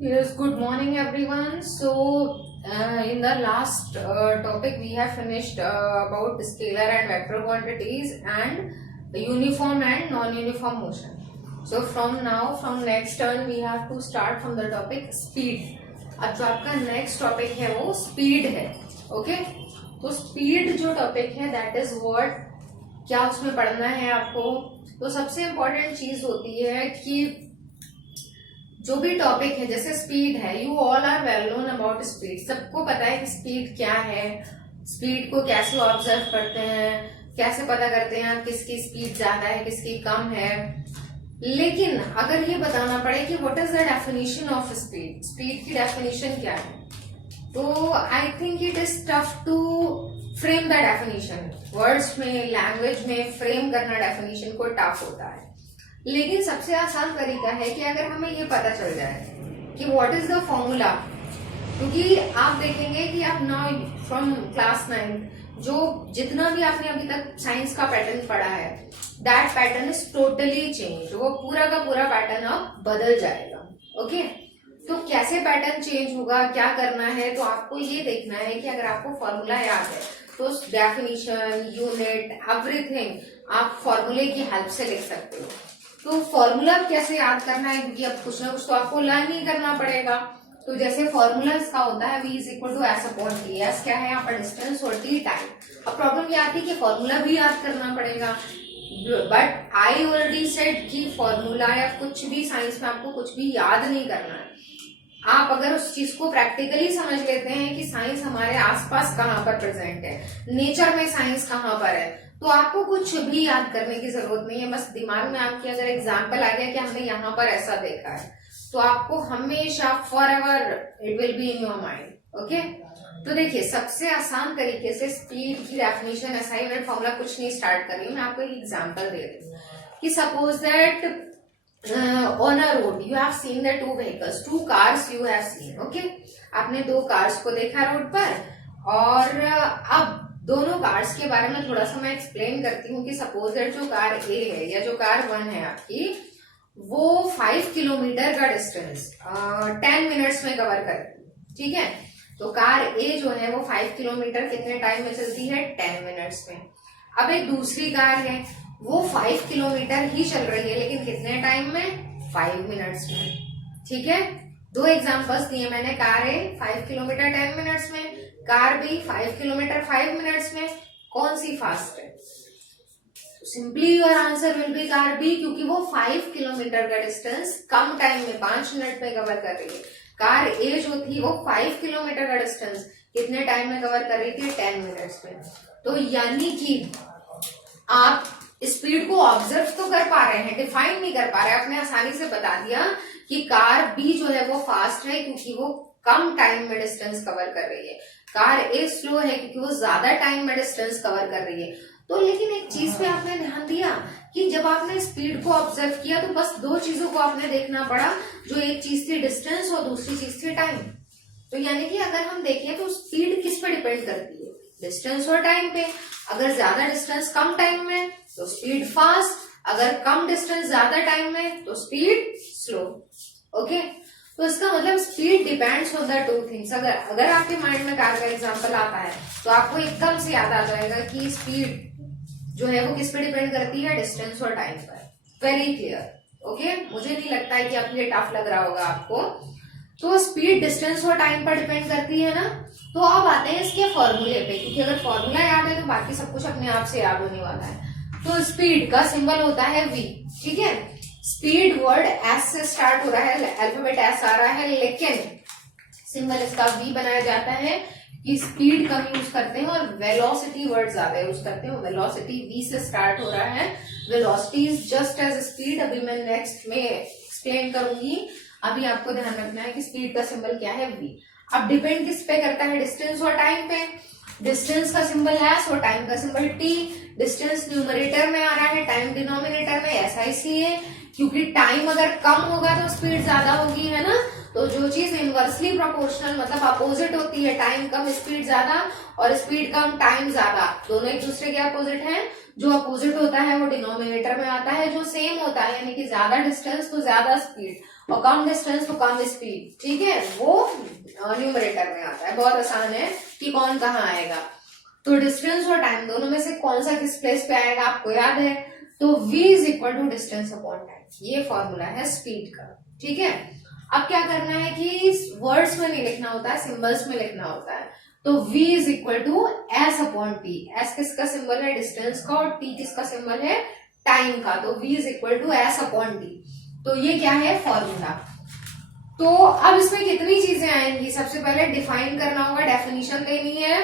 Yes, good morning everyone. In the last topic, we have finished about scalar and vector quantities and uniform and non-uniform motion. So from next turn, we have to start from the topic speed. अब जो आपका next topic है वो speed है, okay? तो speed जो topic है that is what क्या उसमें पढ़ना है आपको. तो सबसे important चीज होती है कि जो भी टॉपिक है, जैसे स्पीड है, you all are well known about speed. सबको पता है कि स्पीड क्या है, स्पीड को कैसे ऑब्जर्व करते हैं, कैसे पता करते हैं किसकी स्पीड ज्यादा है किसकी कम है. लेकिन अगर ये बताना पड़े कि what is the definition of speed, speed की डेफिनेशन क्या है, तो I think it is tough to frame the definition. Words में, लैंग्वेज में फ्रेम करना डेफिनेशन को टफ होता है. लेकिन सबसे आसान तरीका है कि अगर हमें ये पता चल जाए कि व्हाट इज द फॉर्मूला, क्योंकि आप देखेंगे कि आप नाउ फ्रॉम क्लास 9 जो जितना भी आपने अभी तक साइंस का पैटर्न पढ़ा है, that pattern is totally change. वो पूरा का पूरा पैटर्न अब बदल जाएगा. ओके, तो कैसे पैटर्न चेंज होगा, क्या करना है, तो आपको ये देखना है कि अगर आपको फॉर्मूला याद है तो डेफिनेशन, यूनिट, एवरीथिंग आप फॉर्मूले की हेल्प से लिख सकते हो. तो फॉर्मूला कैसे याद करना है, क्योंकि अब कुछ ना कुछ तो आपको लर्न ही करना पड़ेगा. तो जैसे फॉर्मूला इसका होता है v is equal to S upon T. S क्या है यहाँ पर, डिस्टेंस, और टी टाइम. अब प्रॉब्लम ये आती है कि फॉर्मूला भी याद करना पड़ेगा, बट आई ऑलरेडी सेड कि फॉर्मूला या कुछ भी साइंस में आपको कुछ भी याद नहीं करना है. आप अगर उस चीज को प्रैक्टिकली समझ लेते हैं कि साइंस हमारे आसपास कहाँ पर प्रेजेंट है, नेचर में साइंस कहाँ पर है, तो आपको कुछ भी याद करने की जरूरत नहीं है. बस दिमाग में आपके अगर एग्जाम्पल आ गया कि हमने यहाँ पर ऐसा देखा है, तो आपको हमेशा for ever it will be in your mind. Okay, तो देखिए सबसे आसान तरीके से स्पीड की डेफिनेशन, एसआई यूनिट, फॉर्मूला कुछ नहीं स्टार्ट कर रही हूँ. मैं आपको एक एग्जाम्पल दे रही हूँ कि suppose that on a road you have seen the two vehicles, two cars you have seen. okay, आपने दो कार्स को देखा रोड पर, और अब दोनों कार्स के बारे में थोड़ा सा मैं एक्सप्लेन करती हूँ कि सपोज दैट जो कार ए है या जो कार 1 है आपकी, वो 5 किलोमीटर का डिस्टेंस 10 मिनट्स में कवर करती है. ठीक है, तो कार ए जो है वो 5 किलोमीटर कितने टाइम में चलती है, 10 मिनट्स में. अब एक दूसरी कार है, वो 5 किलोमीटर ही चल रही है, लेकिन कितने टाइम में, 5 मिनट्स में. ठीक है, दो एग्जांपल्स दिए मैंने. कार ए 5 किलोमीटर 10 मिनट्स में, कार बी 5 किलोमीटर 5 मिनट्स में. कौन सी फास्ट है? Simply your answer will be car B, क्योंकि वो 5 किलोमीटर का डिस्टेंस कम टाइम में 5 मिनट में कवर कर रही है. कार ए जो थी वो 5 किलोमीटर का डिस्टेंस कितने टाइम में कवर कर रही थी, 10 मिनट्स में. तो यानी कि आप स्पीड को ऑब्जर्व तो कर पा रहे हैं, डिफाइन नहीं कर पा रहे. आपने आसानी से बता दिया कि कार बी जो है वो फास्ट है क्योंकि वो कम टाइम में डिस्टेंस कवर कर रही है. कार ए स्लो है क्योंकि वो ज्यादा टाइम में डिस्टेंस कवर कर रही है. तो लेकिन एक चीज पे आपने ध्यान दिया कि जब आपने स्पीड को ऑब्जर्व किया तो बस दो चीजों को आपने देखना पड़ा, जो एक चीज थी डिस्टेंस और दूसरी चीज थी टाइम. तो यानी कि अगर हम देखें तो स्पीड किस पे डिपेंड करती है, डिस्टेंस और टाइम पे. अगर ज्यादा डिस्टेंस कम टाइम में तो स्पीड फास्ट, अगर कम डिस्टेंस ज्यादा टाइम में तो स्पीड स्लो. ओके, तो इसका मतलब speed depends on the two things. अगर आपके माइंड में कार का एग्जांपल आता है तो आपको एकदम से याद आ जाएगा कि स्पीड जो है वो किस पे डिपेंड करती है, डिस्टेंस और टाइम पर. Very clear. ओके, मुझे नहीं लगता है कि अब ये टफ लग रहा होगा आपको. तो स्पीड डिस्टेंस और टाइम पर डिपेंड करती है ना. तो अब आते हैं इसके फॉर्मूले पे, क्योंकि अगर फॉर्मूला याद है तो बाकी सब कुछ अपने आप से याद होने वाला है. तो स्पीड का सिंबल होता है v. ठीक है, स्पीड वर्ड एस से स्टार्ट हो रहा है, अल्फाबेट एस आ रहा है, लेकिन सिंबल इसका v बनाया जाता है कि स्पीड कम यूज करते हैं और वेलोसिटी वर्ड ज्यादा यूज करते हैं. वेलोसिटी v से स्टार्ट हो रहा है. Velocity is just as speed. अभी मैं नेक्स्ट में एक्सप्लेन करूंगी. अभी आपको ध्यान रखना है कि स्पीड का सिंबल क्या है, v. अब डिपेंड किस पे करता है, डिस्टेंस और टाइम पे. डिस्टेंस का सिंबल एस और टाइम का सिंबल टी. डिस्टेंस न्यूमरेटर में आ रहा है, टाइम डिनोमिनेटर में. ऐसा इसलिए क्योंकि टाइम अगर कम होगा तो स्पीड ज्यादा होगी, है ना. तो जो चीज इनवर्सली प्रोपोर्शनल मतलब अपोजिट होती है, टाइम कम स्पीड ज्यादा, और स्पीड कम टाइम ज्यादा, दोनों एक दूसरे के अपोजिट हैं. जो अपोजिट होता है वो डिनोमिनेटर में आता है, जो सेम होता है यानी कि ज्यादा डिस्टेंस तो ज्यादा स्पीड, और काउंट डिस्टेंस तो काउंट स्पीड, ठीक है, वो न्यूमरेटर में आता है। बहुत आसान है कि कौन कहाँ आएगा। तो डिस्टेंस और टाइम दोनों में से कौन सा किस प्लेस पे आएगा आपको याद है, तो v is equal to distance upon time, ये फॉर्मूला है स्पीड का, ठीक है। अब क्या करना है कि वर्ड्स में नहीं लिखना होता है, सिंबल्स में लिखना होता है। तो v is equal to S upon T, S किसका सिंबल है, डिस्टेंस का, और t किसका सिंबल है, टाइम का। तो v is equal to S upon T, तो ये क्या है फॉर्मूला। तो अब इसमें कितनी चीजें आएंगी, सबसे पहले डिफाइन करना होगा, डेफिनेशन देनी है,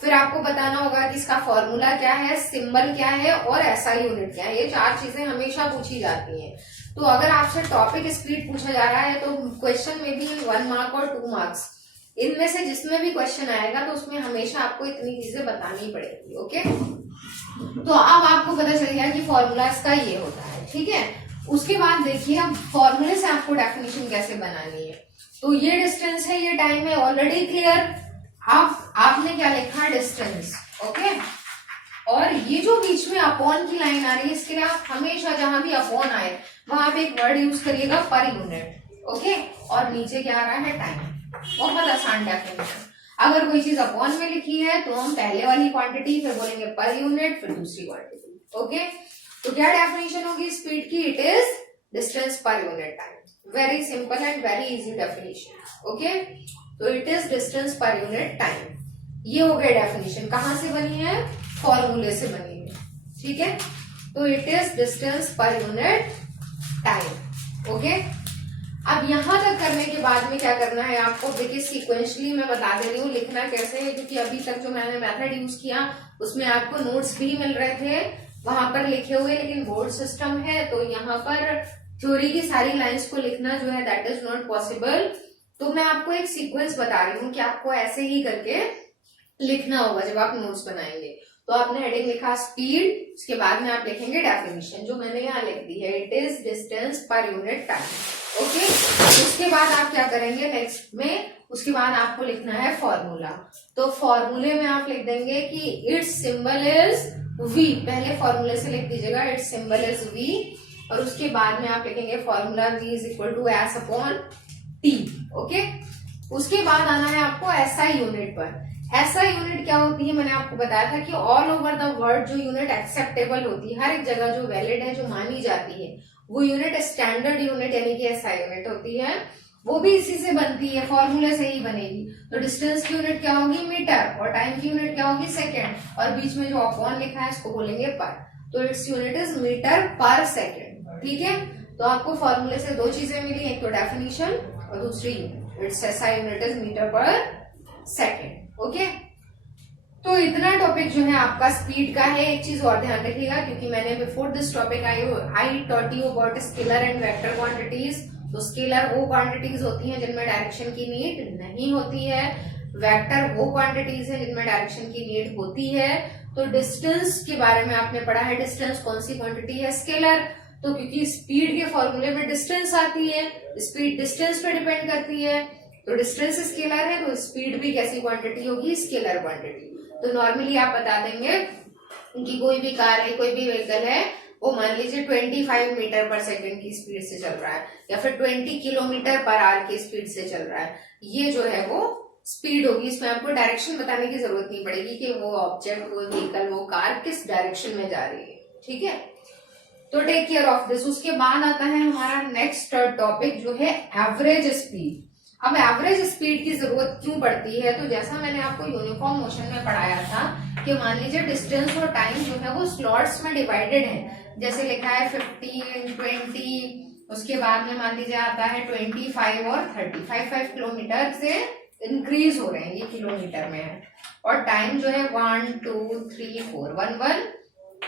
फिर आपको बताना होगा कि इसका फॉर्मूला क्या है, सिंबल क्या है और एसआई यूनिट क्या है। ये 4 चीजें हमेशा पूछी जाती हैं। तो अगर आपसे टॉपिक स्पीड पूछा जा रहा है तो क्वेश्चन में भी 1 मार्क और 2 मार्क्स, इनमें से जिसमें भी क्वेश्चन आएगा तो उसमें हमेशा आपको इतनी चीजें बतानी पड़ेगी, ओके। तो अब आपको पता चल गया कि फॉर्मूला इसका ये होता है, ठीक है। उसके बाद देखिए अब फॉर्मूले से आपको डेफिनेशन कैसे बनानी है। तो ये डिस्टेंस है, ये टाइम है, ऑलरेडी क्लियर। आपने क्या लिखा, डिस्टेंस, ओके। और ये जो बीच में अपॉन की लाइन आ रही है, इसके लिए आप हमेशा जहां भी अपॉन आए वहां पे एक वर्ड यूज करिएगा, पर यूनिट, ओके। और नीचे क्या आ रहा है, टाइम। बहुत आसान डेफिनेशन। अगर कोई चीज अपॉन में लिखी है तो हम पहले वाली क्वांटिटी, फिर बोलेंगे पर यूनिट, फिर दूसरी क्वांटिटी, ओके। तो क्या डेफिनेशन होगी स्पीड की, it is distance per unit time. Very simple and very easy definition, okay. तो it is distance per unit time. ये हो गई डेफिनेशन, कहां से बनी है, फॉर्मूले से बनी है, ठीक है। तो it is distance per unit time, okay. अब यहां तक करने के बाद में क्या करना है आपको, देखिए सीक्वेंशली मैं बता दे रही हूँ लिखना कैसे है, क्योंकि अभी तक जो मैंने मेथड यूज किया उसमें आपको नोट्स भी मिल रहे थे वहां पर लिखे हुए, लेकिन बोर्ड सिस्टम है तो यहाँ पर थ्योरी की सारी लाइंस को लिखना जो है दैट इज नॉट पॉसिबल। तो मैं आपको एक सीक्वेंस बता रही हूँ कि आपको ऐसे ही करके लिखना होगा जब आप नोट्स बनाएंगे। तो आपने हेडिंग लिखा स्पीड, उसके बाद में आप लिखेंगे डेफिनेशन जो मैंने यहाँ लिख दी है, it is distance per unit time, okay. उसके बाद आप क्या करेंगे नेक्स्ट में, उसके बाद आपको लिखना है फॉर्मूला। तो फॉर्मूले में आप लिख देंगे कि इट्स सिंबल इज v, पहले फॉर्मूले से लिख दीजिएगा इट्स सिंबल इज v, और उसके बाद में आप लिखेंगे formula v is equal to S upon T, okay. उसके बाद आना है आपको एसआई यूनिट पर। एसआई यूनिट क्या होती है, मैंने आपको बताया था कि ऑल ओवर द वर्ल्ड जो यूनिट एक्सेप्टेबल होती है, हर एक जगह जो वैलिड है, जो मानी जाती है, वो यूनिट स्टैंडर्ड यूनिट यानी कि एसआई यूनिट होती है। वो भी इसी से बनती है, फॉर्मूले से ही बनेगी। तो डिस्टेंस की यूनिट क्या होगी, मीटर, और टाइम की यूनिट क्या होगी, सेकेंड, और बीच में जो अपॉन लिखा है इसको बोलेंगे पर। तो its unit is metre per second, ठीक है। तो आपको फॉर्मूले से 2 चीजें मिली, एक तो डेफिनेशन और दूसरी it's SI unit is metre per second, okay. तो इतना टॉपिक जो है आपका स्पीड का है। एक चीज और ध्यान रखिएगा, क्योंकि मैंने before this topic I taught you about scalar and vector quantities. तो स्केलर वो क्वांटिटीज होती हैं जिनमें डायरेक्शन की नीड नहीं होती है, वेक्टर वो क्वांटिटीज है जिनमें डायरेक्शन की नीड होती है। तो डिस्टेंस के बारे में आपने पढ़ा है, डिस्टेंस कौन सी क्वांटिटी है, स्केलर। तो क्योंकि स्पीड के फॉर्मूले में डिस्टेंस आती है, स्पीड डिस्टेंस पे डिपेंड करती है, तो डिस्टेंस स्केलर है, तो स्पीड भी कैसी क्वांटिटी होगी, स्केलर क्वांटिटी। तो नॉर्मली आप बता देंगे कि कोई भी कार है, कोई भी व्हीकल है, वो मान लीजिए 25 मीटर पर सेकंड की स्पीड से चल रहा है, या फिर 20 किलोमीटर पर आवर की स्पीड से चल रहा है, ये जो है वो स्पीड होगी। इसमें आपको डायरेक्शन बताने की जरूरत नहीं पड़ेगी कि वो ऑब्जेक्ट, वो व्हीकल, वो कार किस डायरेक्शन में जा रही है, ठीक है। तो टेक केयर ऑफ दिस। उसके बाद आता है हमारा नेक्स्ट टॉपिक जो है एवरेज स्पीड। अब एवरेज स्पीड की जरूरत क्यों पड़ती है, तो जैसा मैंने आपको यूनिफॉर्म मोशन में पढ़ाया था कि मान लीजिए डिस्टेंस और टाइम जो है वो स्लॉट्स में डिवाइडेड है, जैसे लिखा है 15, 20, उसके बाद में मान लीजिए आता है 25 और 30, 5 किलोमीटर से इंक्रीज हो रहे हैं, ये किलोमीटर में है। और टाइम जो है 1, 2, 3, 4, 1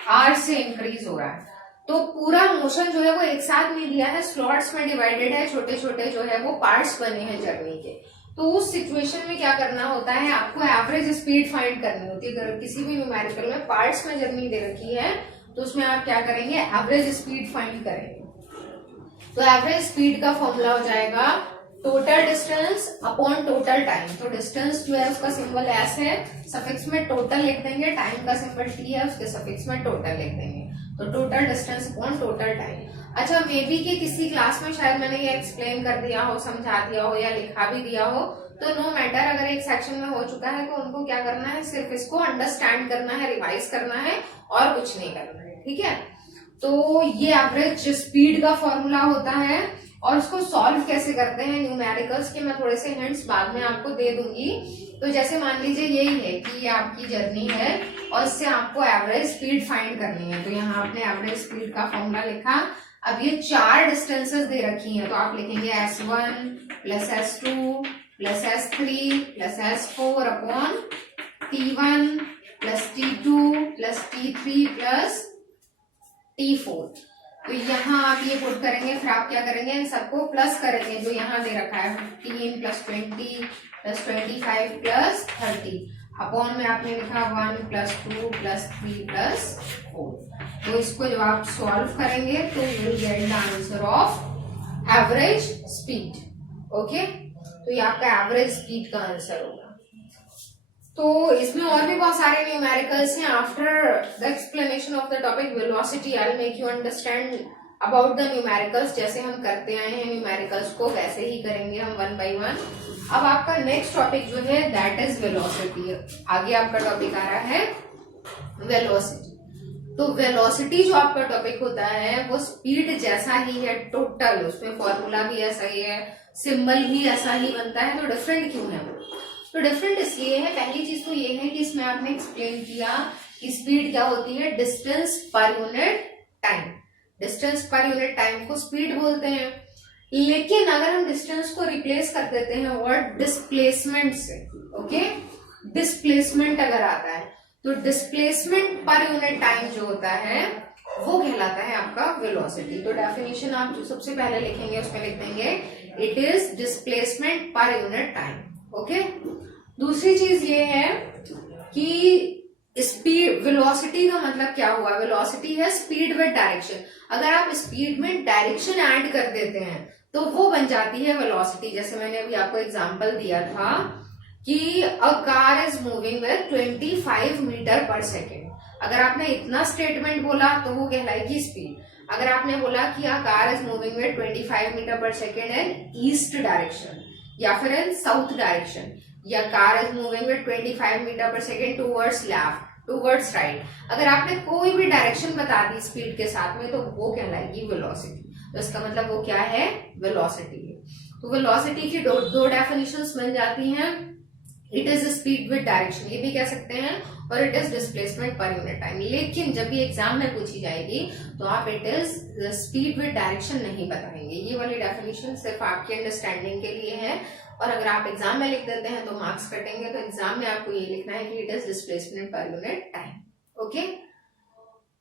आवर से इंक्रीज हो रहा है। तो पूरा मोशन जो है वो एक साथ नहीं दिया है, स्लॉट्स में डिवाइडेड है, छोटे छोटे जो है वो पार्ट्स बने हैं जर्नी के। तो उस सिचुएशन में क्या करना होता है, आपको एवरेज स्पीड फाइंड करनी होती है। अगर किसी भी न्यूमेरिकल में पार्ट्स में जर्नी दे रखी है तो उसमें आप क्या करेंगे, एवरेज स्पीड फाइंड करेंगे। तो एवरेज स्पीड का फॉर्मूला हो जाएगा total distance upon total time. तो डिस्टेंस जो है उसका सिंबल एस है, सफिक्स में टोटल लिख देंगे, टाइम का सिंबल टी है, उसके सफिक्स में टोटल लिख देंगे। तो total distance upon total time. अच्छा, मे बी कि किसी क्लास में शायद मैंने ये एक्सप्लेन कर दिया हो, समझा दिया हो या लिखा भी दिया हो, तो नो मैटर, अगर एक सेक्शन में हो चुका है तो उनको क्या करना है, सिर्फ इसको अंडरस्टैंड करना है, रिवाइज करना है और कुछ नहीं करना है, ठीक है। तो ये एवरेज स्पीड का फॉर्मूला होता है और उसको सॉल्व कैसे करते हैं न्यूमेरिकल्स के, मैं थोड़े से हिंट्स बाद में आपको दे दूंगी। तो जैसे मान लीजिए यही है कि ये आपकी जर्नी है और इससे आपको एवरेज स्पीड फाइंड करनी है, तो यहाँ आपने एवरेज स्पीड का फॉर्मूला लिखा। अब ये 4 डिस्टेंसेस दे रखी हैं, तो आप लिखेंगे S1 plus S2 plus S3 plus S4 upon T1 plus T2 plus T3 plus T4। तो यहाँ आप ये पुट करेंगे, फिर आप क्या करेंगे, इन सबको प्लस करेंगे जो यहाँ दे रखा है 15 प्लस 20 प्लस 25 प्लस 30 अपॉन में आपने लिखा 1 प्लस 2 प्लस 3 प्लस 4। तो इसको जब आप सॉल्व करेंगे तो you will get the answer of average speed. Okay, तो ये आपका एवरेज स्पीड का आंसर होगा। तो इसमें और भी बहुत सारे न्यूमेरिकल्स हैं। After the explanation of the topic velocity I will make you understand about the numericals. जैसे हम करते आए हैं न्यूमेरिकल्स को वैसे ही करेंगे हम वन बाय वन। अब आपका नेक्स्ट टॉपिक जो है दैट इज वेलोसिटी। आगे आपका टॉपिक आ रहा है वेलोसिटी। तो वेलोसिटी जो आपका टॉपिक होता है वो स्पीड जैसा ही है टोटल, उसमें फॉर्मूला भी ऐसा ही है, सिंबल भी ऐसा ही बनता है। तो डिफरेंट क्यों है? तो डिफरेंट इसलिए है, पहली चीज तो ये है कि इसमें आपने एक्सप्लेन किया कि स्पीड क्या होती है, distance per unit time. Distance per unit time को स्पीड बोलते हैं। लेकिन अगर हम डिस्टेंस को रिप्लेस कर देते हैं वर्ड डिस्प्लेसमेंट से, ओके, डिस्प्लेसमेंट अगर आता है तो डिस्प्लेसमेंट पर यूनिट टाइम जो होता है वो कहलाता है आपका वेलोसिटी। तो डेफिनेशन आप जो सबसे पहले लिखेंगे उसमें लिख देंगे इट इज डिस्प्लेसमेंट पर यूनिट टाइम। ओके, दूसरी चीज ये है कि स्पीड, वेलोसिटी का मतलब क्या हुआ? वेलोसिटी है स्पीड विद डायरेक्शन। अगर आप स्पीड में डायरेक्शन ऐड कर देते हैं तो वो बन जाती है वेलोसिटी। जैसे मैंने अभी आपको एग्जांपल दिया था कि a car is moving with 25 metre per second. अगर आपने इतना स्टेटमेंट बोला तो वो कहलाएगी स्पीड। अगर आपने बोला कि a car is moving with 25 metre per second in east direction या फिर इन साउथ डायरेक्शन, या car is moving with 25 metre per second towards left, towards right, अगर आपने कोई भी डायरेक्शन बता दी स्पीड के साथ में तो वो कहलाएगी वेलोसिटी। तो इसका मतलब वो क्या है? वेलोसिटी है। तो वेलोसिटी की दो डेफिनेशंस बन जाती हैं, it is speed with direction ये भी कह सकते हैं, और इट इज डिस्प्लेसमेंट पर यूनिट टाइम। लेकिन जब भी एग्जाम में पूछी जाएगी तो आप it is speed with direction नहीं बताएंगे। ये वाली डेफिनेशन सिर्फ आपकी अंडरस्टैंडिंग के लिए है, और अगर आप एग्जाम में लिख देते हैं तो मार्क्स कटेंगे। तो एग्जाम में आपको ये लिखना है कि इट इज डिस्प्लेसमेंट पर यूनिट टाइम। ओके,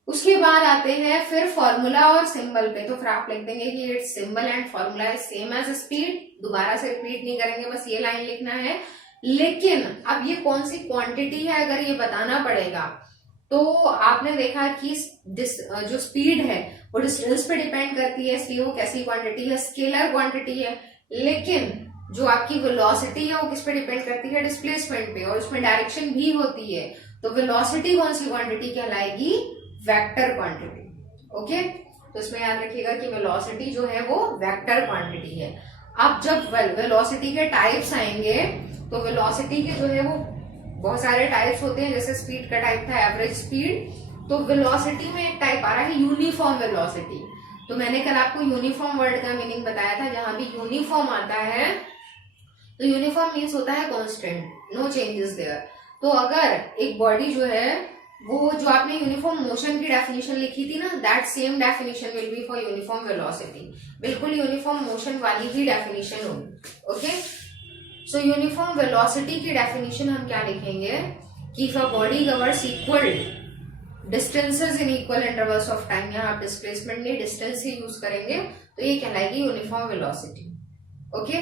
उसके बाद आते हैं फिर फॉर्मूला और सिंबल पे। तो फिर आप लिख देंगे कि it's symbol and formula is same as speed. दोबारा से रिपीट नहीं करेंगे, बस ये लाइन लिखना है। लेकिन अब ये कौन सी क्वांटिटी है अगर ये बताना पड़ेगा, तो आपने देखा कि जो स्पीड है वो डिस्टेंस पे डिपेंड करती है, इसलिए वो कैसी क्वांटिटी है? स्केलर क्वांटिटी है। लेकिन जो आपकी वेलोसिटी है वो किस पे डिपेंड करती है? डिस्प्लेसमेंट पे, और उसमें डायरेक्शन भी होती है। तो वेलोसिटी कौन सी क्वांटिटी कहलाएगी? Vector quantity. ओके, तो इसमें याद रखिएगा कि वेलोसिटी जो है वो वेक्टर क्वांटिटी है। अब जब वेलोसिटी के टाइप्स आएंगे तो वेलोसिटी के जो है वो बहुत सारे टाइप्स होते हैं। जैसे स्पीड का टाइप था एवरेज स्पीड, तो वेलोसिटी में एक टाइप आ रहा है यूनिफॉर्म वेलोसिटी। तो मैंने कल आपको यूनिफॉर्म वर्ड का मीनिंग बताया था। जहां भी यूनिफॉर्म आता है तो यूनिफॉर्म मीन्स होता है कांस्टेंट, नो चेंजेस देयर। तो अगर एक बॉडी जो है वो जो आपने यूनिफॉर्म मोशन की डेफिनेशन लिखी थी ना, that same definition will be for uniform velocity. बिल्कुल यूनिफॉर्म मोशन वाली ही डेफिनेशन होगी। ओके, सो यूनिफॉर्म वेलोसिटी की डेफिनेशन हम क्या लिखेंगे कि if a body covers equal distances in equal intervals of time, यहाँ आप डिस्प्लेसमेंट नहीं डिस्टेंस ही यूज करेंगे, तो ये कहलाएगी यूनिफॉर्म वेलोसिटी। ओके,